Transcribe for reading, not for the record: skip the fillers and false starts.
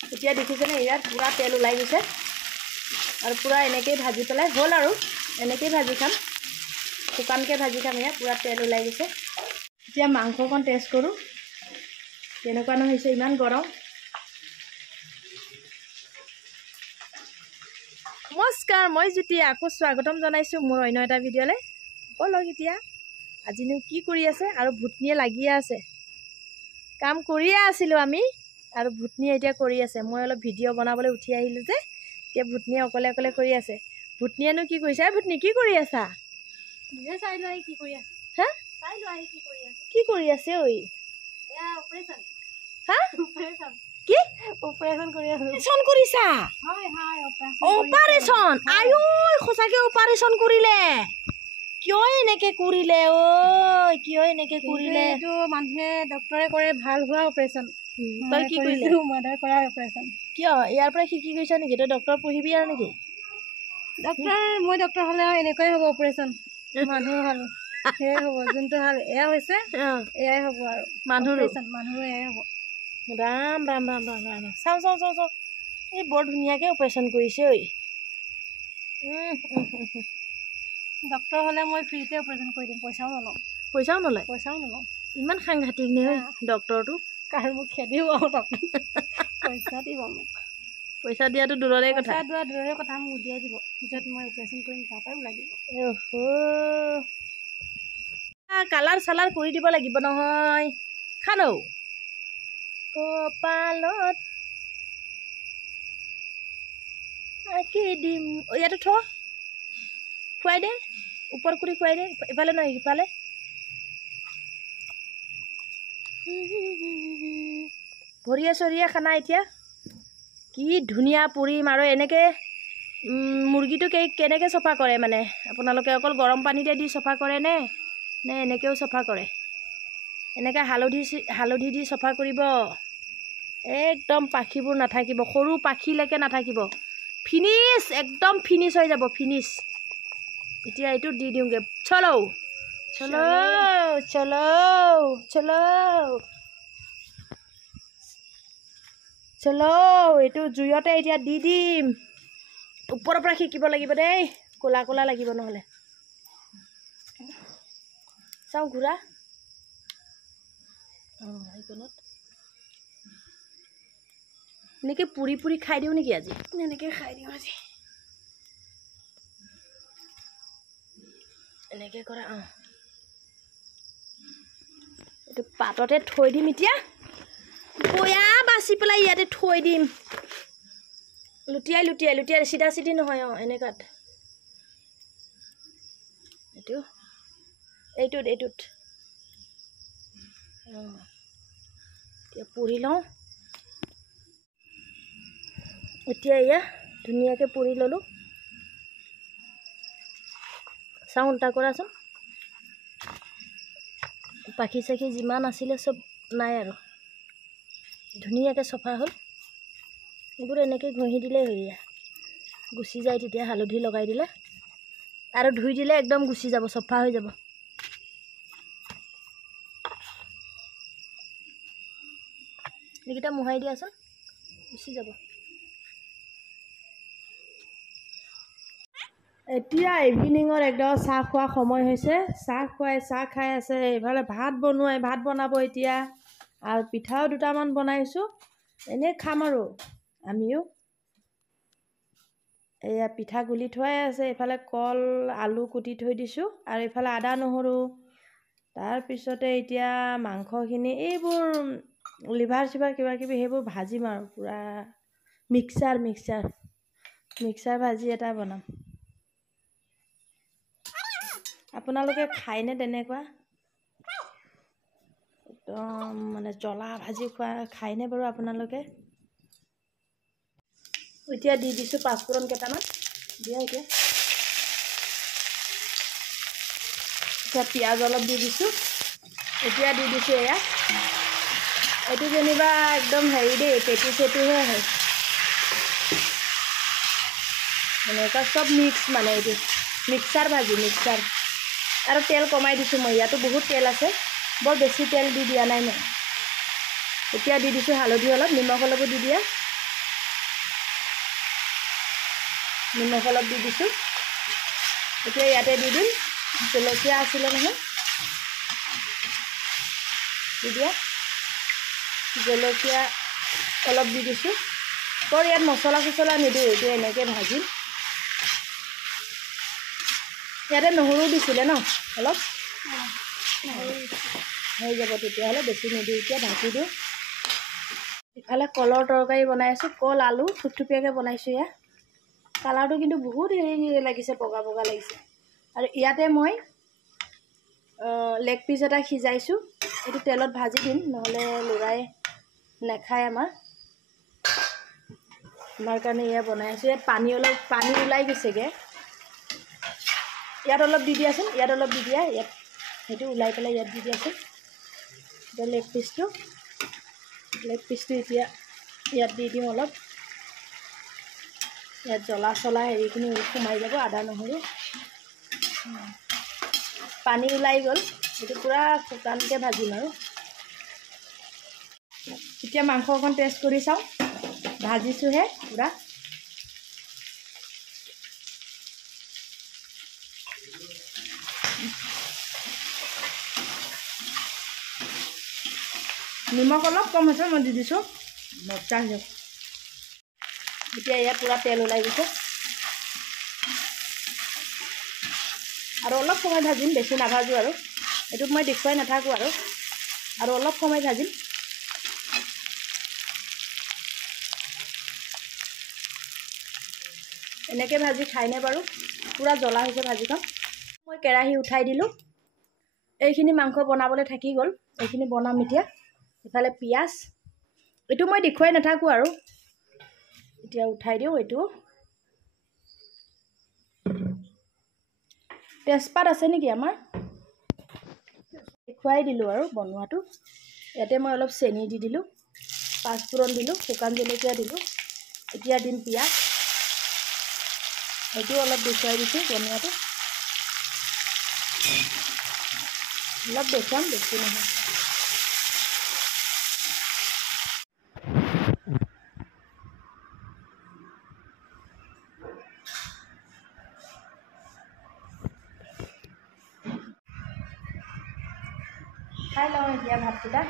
এতিয়া দেখিছেনে ইয়াত পুৰা তেল ওলাই গৈছে আৰু পুৰা এনেকৈ ভাজি পেলাই হ'ল আৰু এনেকৈ ভাজি খাম শুকানকৈ ভাজি খাম ইয়াত পুৰা তেল ওলাই গৈছে এতিয়া মাংসকণ টেষ্ট কৰোঁ কেনেকুৱানো হৈছে ইমান গৰম নমস্কাৰ মই জ্যোতি আকৌ স্বাগতম জনাইছোঁ মোৰ অন্য এটা ভিডিঅ'লৈ বলক এতিয়া আজিনো কি কৰি আছে আৰু ভুটনিয়ে লাগিয়ে আছে কাম কৰিয়ে আছিলোঁ আমি আৰু ভুটনিয়ে এতিয়া কৰি আছে মই অলপ ভিডিঅ' বনাবলৈ উঠি আহিলোঁ যে এতিয়া ভুটনিয়ে অকলে অকলে কৰি আছে ভুটনিয়েনো কি কৰিছে ভুটনি কি কৰি আছা নিজে চাই লোৱা কি কৰি আছে হা চাই লোৱা কি কৰি আছে ঐ এয়া অপাৰেশ্যন হা অপাৰেশ্যন কি অপাৰেশ্যন কৰি আছে অপাৰেশ্যন কৰিছা হয় হয় অপাৰেশ্যন আয়ো সঁচাকে অপাৰেশ্যন কৰিলে কিয় এনেকৈ কৰিলে ঐ কিয় এনেকৈ কৰিলে এইটো মানুহে ডক্টৰে কৰে ভাল হোৱা অপাৰেশ্যন তই কি কৰিলে মাদাৰ কৰা অপাৰেশ্যন কিয় ইয়াৰ পৰা শিকি গৈছা নেকি তই ডক্টৰ পঢ়িবি আৰু নেকি ডক্টৰ মই ডক্টৰ হ'লে আৰু এনেকুৱাই হ'ব অপাৰেশ্যন মানুহ হ'ল সেয়াই হ'ব যোনটো ভাল এয়া হৈছে এয়াই হ'ব আৰু মানুহৰো এয়াই হ'ব ৰাম ৰাম ৰাম ৰাম ৰাম চাওঁ চাওঁ চাওঁ চাওঁ এই বৰ ধুনীয়াকৈ অপাৰেশ্যন কৰিছে ঐ ডক্টৰ হ'লে মই ফ্ৰীতে অপাৰেশ্যন কৰি দিম পইচাও নলওঁ ইমান সাংঘাতিক নে ডক্টৰটো কাৰণ মোক খেদিব পইচা দিব মোক পইচা দিয়াটো দূৰৰে কথা মোক উলিয়াই দিব পিছত মই অপাৰেশ্যন কৰিম তাৰ পৰাই ওলাই দিব কালাৰ চালাৰ কৰি দিব লাগিব নহয় খানো কপালত আঁকি দিম ইয়াতে থ খুৱাই দে ওপৰ কৰি খুৱাই দে ইফালে নহয় ইফালে ভৰিয়া চৰিয়া খানা এতিয়া কি ধুনীয়া পুৰিম আৰু এনেকৈ মুৰ্গীটো কেনেকৈ চফা কৰে মানে আপোনালোকে অকল গৰম পানীতে দি চফা কৰে নে এনেকৈও চফা কৰে এনেকৈ হালধি দি চফা কৰিব একদম পাখিবোৰ নাথাকিব সৰু পাখিলৈকে নাথাকিব ফিনিছ একদম ফিনিছ হৈ যাব ফিনিছ এতিয়া এইটো দি দিওঁগৈ চলো চলো চলো চলো চলো এইটো জুইতে এতিয়া দি দিম ওপৰৰ পৰা শিকিব লাগিব দেই ক'লা ক'লা লাগিব নহ'লে চাওঁ ঘূৰা এইকণত এনেকৈ পুৰি পুৰি খাই দিওঁ নেকি আজি এনেকৈ খাই দিওঁ আজি এনেকৈ কৰা এইটো পাততে থৈ দিম এতিয়া বয়া বাচি পেলাই ইয়াতে থৈ দিম লুটিয়াই লুটিয়াই লুটিয়াই চিধা চিধি নহয় এনেকুৱাত এইটোত এতিয়া পুৰি লওঁ এতিয়া এয়া ধুনীয়াকৈ পুৰি ল'লোঁ চাওঁ উল্টা কৰাচোন পাখি চাখি যিমান আছিলে চব নাই আৰু ধুনীয়াকৈ চফা হ'ল এইবোৰ এনেকৈ ঘঁহি দিলেই হৈ যায় গুচি যায় তেতিয়া হালধি লগাই দিলে আৰু ধুই দিলে একদম গুচি যাব চফা হৈ যাব এইকেইটা মোহাৰি দিয়াচোন গুচি যাব এতিয়া ইভিনিঙৰ একদম চাহ খোৱা সময় হৈছে চাহ খাই আছে এইফালে ভাত বনাব এতিয়া আৰু পিঠাও দুটামান বনাইছোঁ এনেই খাম আৰু আমিও এয়া পিঠা গুলি থোৱাই আছে এইফালে কল আলু কুটি থৈ দিছোঁ আৰু এইফালে আদা নহৰু তাৰপিছতে এতিয়া মাংসখিনি এইবোৰ লিভাৰ চিভাৰ কিবা কিবি সেইবোৰ ভাজিম আৰু পূৰা মিক্সাৰ ভাজি এটা বনাম আপোনালোকে খায়নে তেনেকুৱা একদম মানে জ্বলা ভাজি খায়নে বাৰু আপোনালোকে এতিয়া দি দিছোঁ পাঁচফোৰণ কেইটামান দিয়া এতিয়া পিঁয়াজ অলপ দি দিছোঁ এতিয়া দি দিছোঁ এয়া এইটো যেনিবা একদম হেৰি দেই পেটুহে হয় এনেকুৱা চব মিক্স মানে এইটো মিক্সাৰ ভাজি আৰু তেল কমাই দিছোঁ মই ইয়াতো বহুত তেল আছে বৰ বেছি তেল দি দিয়া নাই মই এতিয়া দি দিছোঁ হালধি অলপ নিমখ অলপো দি দিয়া নিমখ অলপ দি দিছোঁ। এতিয়া ইয়াতে দি দিম জলকীয়া আছিলে নহয়, দি দিয়া। জলকীয়া অলপ দি দিছোঁ। বৰ ইয়াত মছলা চছলা নিদিওঁ, এতিয়া এনেকৈ ভাজিম। ইয়াতে নহৰু দিছিলে ন অলপ, হৈ যাব তেতিয়াহ'লে, বেছি নিদিওঁ। এতিয়া ঢাকি দিওঁ। ইফালে কলৰ তৰকাৰী বনাই আছোঁ। কল আলু থুপথুপীয়াকৈ বনাইছোঁ। ইয়াত কালাৰটো কিন্তু বহুত হেৰি লাগিছে, বগা বগা লাগিছে। আৰু ইয়াতে মই লেগ পিচ এটা সিজাইছোঁ, এইটো তেলত ভাজি দিম, নহ'লে ল'ৰাই নাখায় আমাৰ কাৰণে এয়া বনাই আছোঁ। ইয়াত পানী ওলাই গৈছেগৈ। ইয়াত অলপ দি দিয়াচোন, ইয়াত অলপ দি দিয়া, ইয়াত সেইটো ওলাই পেলাই ইয়াত দি দিয়াচোন। এতিয়া লেগ পিচটো এতিয়া ইয়াত দি দিওঁ অলপ। ইয়াত জ্বলা চলা হেৰিখিনি সোমাই যাব, আদা নহৰু। পানী ওলাই গ'ল, এইটো পূৰা শুকানকৈ ভাজিম। আৰু এতিয়া মাংস অকণ টেষ্ট কৰি চাওঁ, ভাজিছোঁহে পূৰা। নিমখ অলপ কম হৈছে, মই দি দিছোঁ। মজা হৈছে। এতিয়া ইয়াত পূৰা তেল ওলাই গৈছে। আৰু অলপ সময় ভাজিম, বেছি নাভাজোঁ। আৰু এইটোত মই দেখুৱাই নাথাকোঁ। আৰু অলপ সময় ভাজিম। এনেকৈ ভাজি খাইনে বাৰু? পূৰা জ্বলা হৈছে ভাজিখন। মই কেৰাহী উঠাই দিলোঁ। এইখিনি মাংস বনাবলৈ থাকি গ'ল, এইখিনি বনাম এতিয়া। ইফালে পিঁয়াজ, এইটো মই দেখুৱাই নাথাকোঁ। আৰু এতিয়া উঠাই দিওঁ। এইটো তেজপাত আছে নেকি আমাৰ? দেখুৱাই দিলোঁ আৰু বনোৱাটো। ইয়াতে মই অলপ চেনি দি দিলোঁ, পাঁচফোৰণ দিলোঁ, শুকান জলকীয়া দিলোঁ। এতিয়া দিম পিঁয়াজ, এইটো অলপ দেখুৱাই দিছোঁ বনোৱাটো। অলপ দেখুৱাম, বেছি নহয়। খাই লওঁ এতিয়া ভাতকেইটা।